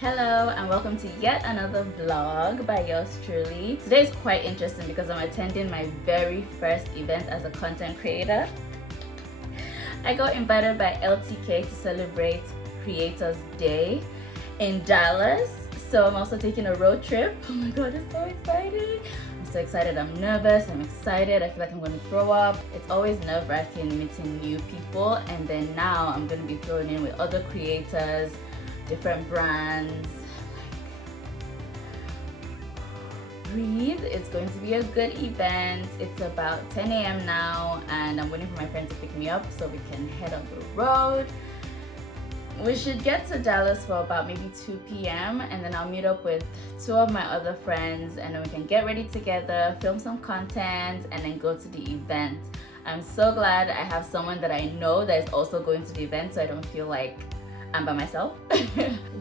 Hello and welcome to yet another vlog by yours truly. Today is quite interesting because I'm attending my very first event as a content creator. I got invited by LTK to celebrate Creators Day in Dallas. So I'm also taking a road trip. Oh my god, it's so exciting. I'm so excited, I'm nervous, I'm excited, I feel like I'm going to throw up. It's always nerve-wracking meeting new people, and then now I'm going to be thrown in with other creators, different brands. Breathe. It's going to be a good event. It's about 10 a.m. now and I'm waiting for my friend to pick me up so we can head on the road. We should get to Dallas for about maybe 2 p.m. and then I'll meet up with two of my other friends and then we can get ready together, film some content, and then go to the event. I'm so glad I have someone that I know that is also going to the event so I don't feel like I'm by myself.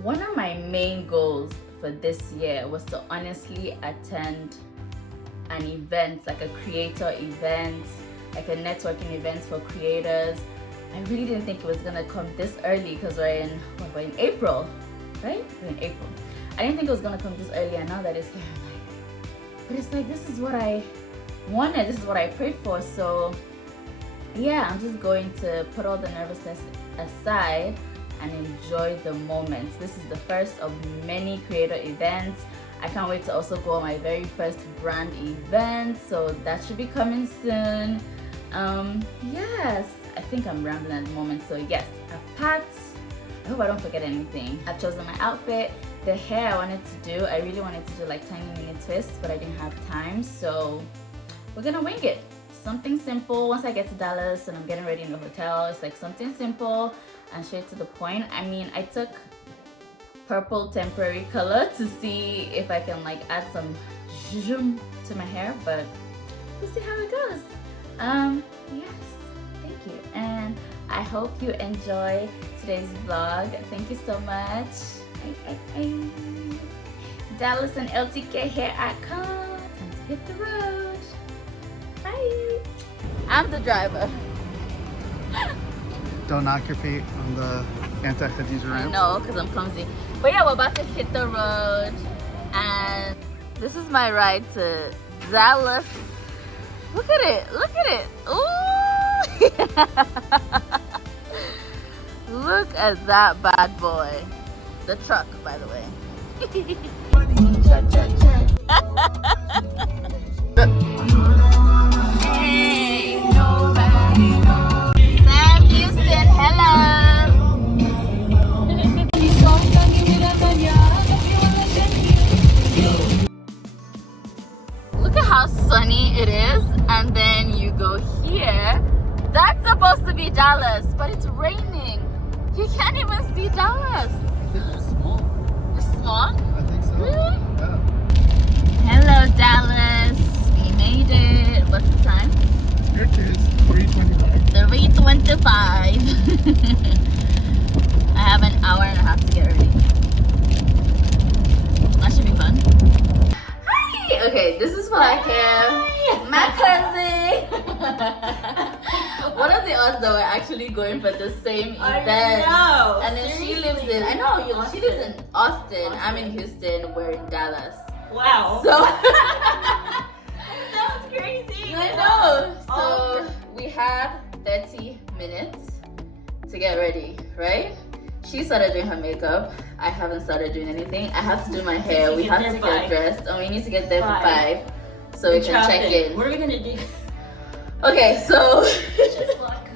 One of my main goals for this year was to honestly attend an event, like a creator event, like a networking event for creators. I really didn't think it was gonna come this early because we're in April, right? We're in April. I didn't think it was gonna come this early, and now that it's here, I'm like, but it's like, this is what I wanted, this is what I prayed for. So yeah, I'm just going to put all the nervousness aside and enjoy the moments. This is the first of many creator events. I can't wait to also go on my very first brand event, so that should be coming soon. Yes, I think I'm rambling at the moment, so yes, I've packed. I hope I don't forget anything. I've chosen my outfit. The hair I wanted to do, I really wanted to do like tiny mini twists, but I didn't have time, so we're gonna wing it. Something simple. Once I get to Dallas and I'm getting ready in the hotel, it's like something simple and straight to the point. I mean, I took purple temporary color to see if I can like add some zoom to my hair, but we'll see how it goes. Yes, thank you, and I hope you enjoy today's vlog. Thank you so much. Dallas and LTK, here I come. Time to hit the road. Bye. I'm the driver. Don't knock your feet on the anti-Khadijah ramp. No, because I'm clumsy. But yeah, we're about to hit the road. And this is my ride to Dallas. Look at it. Look at it. Ooh. Look at that bad boy. The truck, by the way. Hey, nobody knows. Sam Houston, hello. Look at how sunny it is, and then you go here. That's supposed to be Dallas, but it's raining. You can't even see Dallas. I think it's small. It's small? I think so. Really? Yeah. Hello, Dallas. We made it. What's the time? Your kids, 3:25. 3:25. I have an hour and a half to get ready. That should be fun. Hi! Okay, this is Folake, my cousin. What are the odds that we're actually going for the same event? know. And then she lives in, I know, she lives in Austin. I'm in Houston, we're in Dallas. Wow. So, Sounds crazy. I know. So, we have 30 minutes to get ready, right? She started doing her makeup. I haven't started doing anything. I have to do my hair. We have to get dressed. And we need to get there for 5 so we can check in. What are we gonna do? Okay, so Just luck.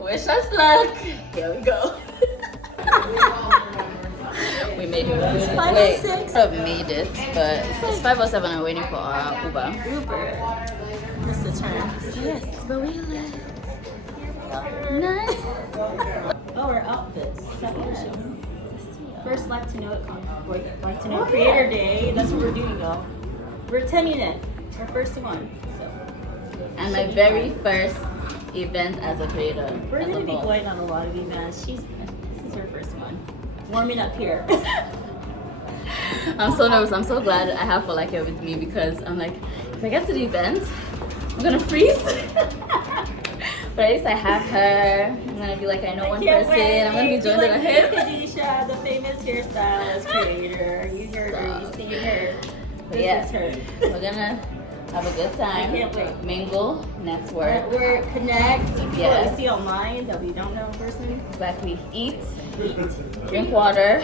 wish us luck. Here we go. We made it. It's Wait, 5:06. I've made it, but it's 5:07. I'm waiting for our Uber. That's the turn. Yes, but we live. Nice. Oh, our outfits. Is that what we're showing? First, like to know Creator Day. That's what we're doing, y'all. We're attending it. Our first one. So. And my very first event as a creator. We're as a gonna be whole. going on a lot of events. This is her first one. Warming up here. I'm so nervous. I'm so glad I have Folake with me because I'm like, if I get to the event, I'm gonna freeze. But at least I have her. I'm gonna be like, I know one person. I'm gonna be joined by him. Khadijah, the famous hairstylist, creator. You heard her. You see her. This is her. We're gonna have a good time. I can't wait. Mingle, network. Network, connect, see people Yes. that you see online that we don't know in person. Exactly. Eat, drink water.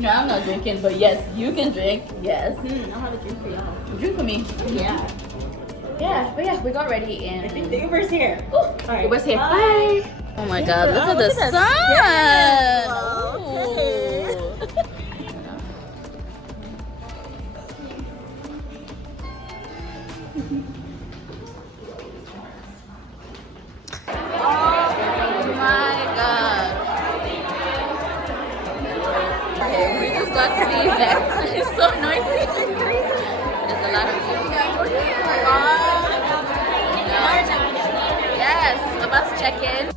No, I'm not drinking, but yes, you can drink. Yes. I'll have a drink for y'all. Drink for me. Yeah. Yeah, but yeah, we got ready and I think the Uber's here. Ooh, Alright, Uber's here. bye. Bye. Oh my God! Look Oh, at the look at sun. that. Ooh. Oh my God! Okay, we just got to the event. It's so noisy. There's a lot of people here. Yes, we're about to check in.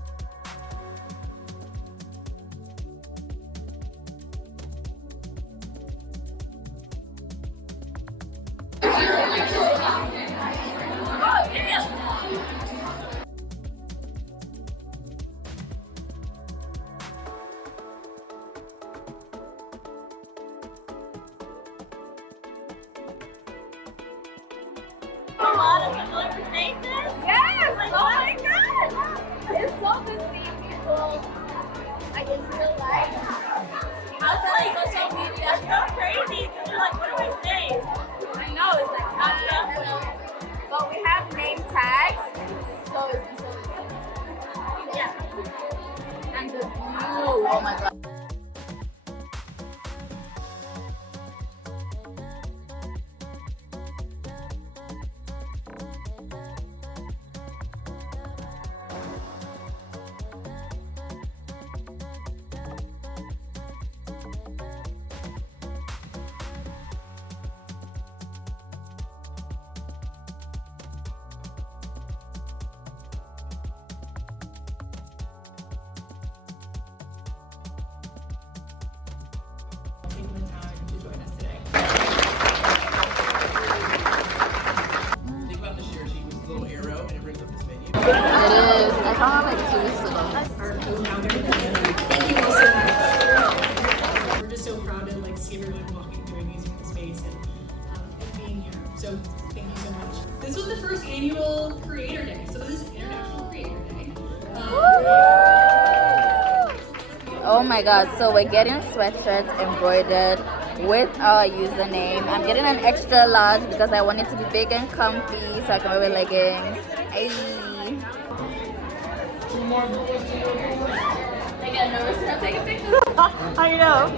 A lot of familiar faces. Yes! Oh my God! It's so good seeing people like in real life. Outside of social media. That's so crazy. You're like, what do I say? I know, it's like hello. But we have name tags. So it's so yeah. And the view, oh my God. It is. I found it like 2 weeks ago. Our co-founder. Thank you all so much. We're just so proud to like see everyone walking through and using the space and being here. So thank you so much. This was the first annual Creator Day, so this is International Creator Day. Oh my God, so we're getting sweatshirts embroidered with our username. I'm getting an extra large because I want it to be big and comfy so I can wear with leggings. Hey. I get nervous when I'm taking pictures. I know.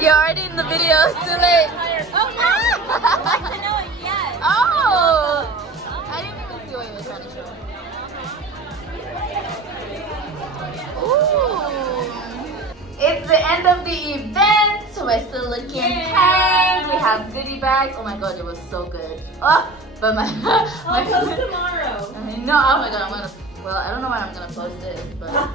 You're already in the video, it's too late. Oh no! I'd like to know it yet. Oh! I didn't even see what you were trying to show. Ooh! It's the end of the event. We're still looking pink. We have goodie bags. Oh my God, it was so good. Oh, but my I'll post tomorrow. no, oh my God, I'm gonna. Well, I don't know when I'm gonna post this, but.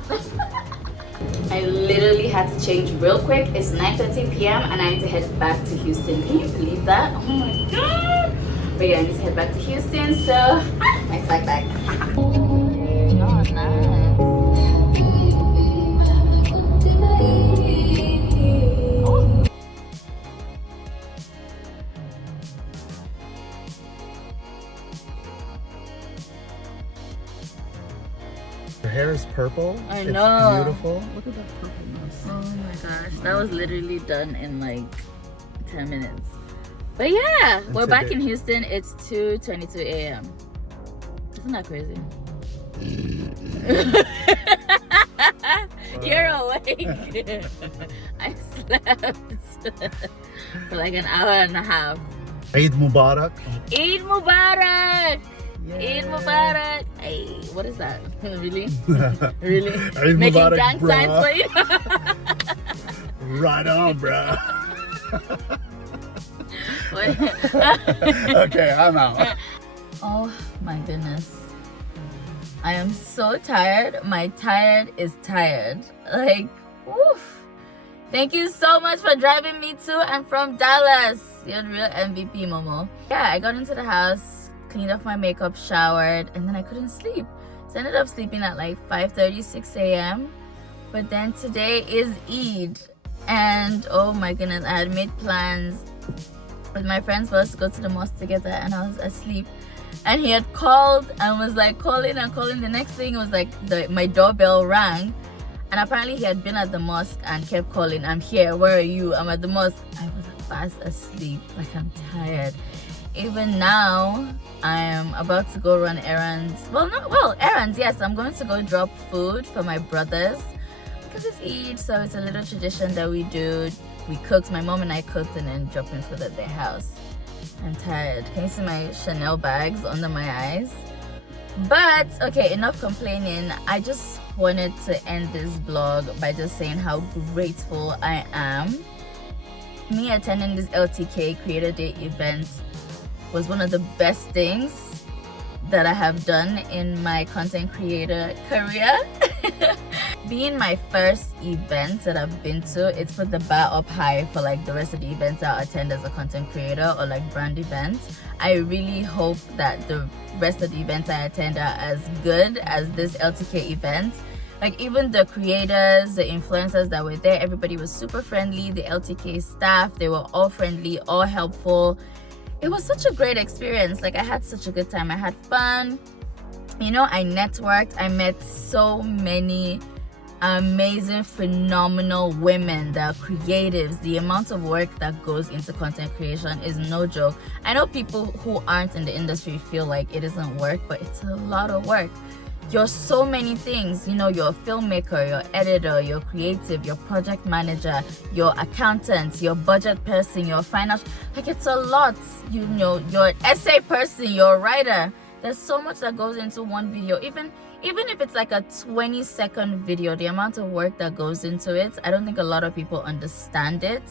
I literally had to change real quick. It's 9:30 p.m. and I need to head back to Houston. Can you believe that? Oh my God! But yeah, I need to head back to Houston, so my swag bag. Oh, nice. Her hair is purple. I it's know. Beautiful. Look at that purpleness. Oh my gosh, that was literally done in like 10 minutes. But yeah, we're back in Houston. It's 2:22 a.m. Isn't that crazy? You're awake. I slept for like an hour and a half. Eid Mubarak. Eid Mubarak! Eid Mubarak. Hey, what is that? Really? Really? Eid Making Mubarak, gang bruh. signs for you? Right on, bro. What? Okay, I'm out. Oh my goodness. I am so tired. My tired is tired. Like, woof. Thank you so much for driving me to and from Dallas. You're the real MVP, Momo. Yeah, I got into the house, cleaned off my makeup, showered, and then I couldn't sleep. So I ended up sleeping at like 5:30, 6 a.m. But then today is Eid. And oh my goodness, I had made plans with my friends for us to go to the mosque together, and I was asleep. And he had called and was like calling and calling. The next thing was like my doorbell rang. And apparently he had been at the mosque and kept calling, I'm here, where are you? I'm at the mosque. I was fast asleep, like I'm tired. Even now, I am about to go run errands. Errands, yes. I'm going to go drop food for my brothers because it's Eid, so it's a little tradition that we do. We cooked, my mom and I cooked, and then dropping food at their house. I'm tired. Can you see my Chanel bags under my eyes? But okay, enough complaining. I just wanted to end this vlog by just saying how grateful I am. Me attending this LTK Creator Day event was one of the best things that I have done in my content creator career. Being my first event that I've been to, it's put the bar up high for like the rest of the events I'll attend as a content creator or like brand events. I really hope that the rest of the events I attend are as good as this LTK event. Like even the creators, the influencers that were there, everybody was super friendly. The LTK staff, they were all friendly, all helpful. It was such a great experience. Like I had such a good time. I had fun. You know, I networked. I met so many amazing, phenomenal women that are creatives. The amount of work that goes into content creation is no joke. I know people who aren't in the industry feel like it isn't work, but it's a lot of work. You're so many things. You know, you're a filmmaker, you're editor, you're creative, you're project manager, you're accountant, you're budget person, you're finance. Like it's a lot. You know, you're an essay person, you're a writer. There's so much that goes into one video. Even if it's like a 20-second video, the amount of work that goes into it, I don't think a lot of people understand it.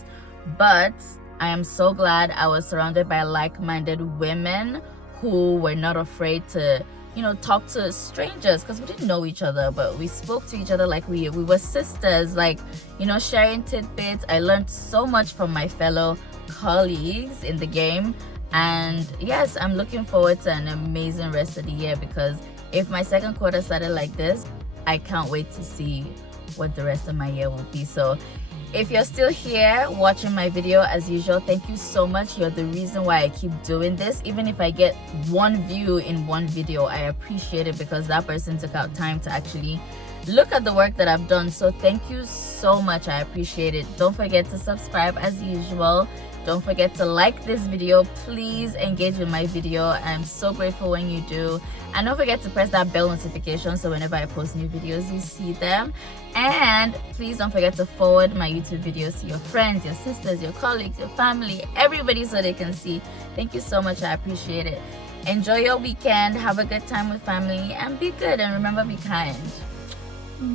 But I am so glad I was surrounded by like-minded women who were not afraid to, you know, talk to strangers, because we didn't know each other, but we spoke to each other like we were sisters, like, you know, sharing tidbits. I learned so much from my fellow colleagues in the game. And yes, I'm looking forward to an amazing rest of the year, because if my second quarter started like this, I can't wait to see what the rest of my year will be. So if you're still here watching my video, as usual, thank you so much. You're the reason why I keep doing this. Even if I get one view in one video, I appreciate it, because that person took out time to actually look at the work that I've done. So thank you so much. I appreciate it. Don't forget to subscribe as usual. Don't forget to like this video. Please engage with my video. I'm so grateful when you do. And don't forget to press that bell notification so whenever I post new videos, you see them. And please don't forget to forward my YouTube videos to your friends, your sisters, your colleagues, your family, everybody, so they can see. Thank you so much. I appreciate it. Enjoy your weekend. Have a good time with family and be good. And remember, be kind.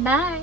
Bye.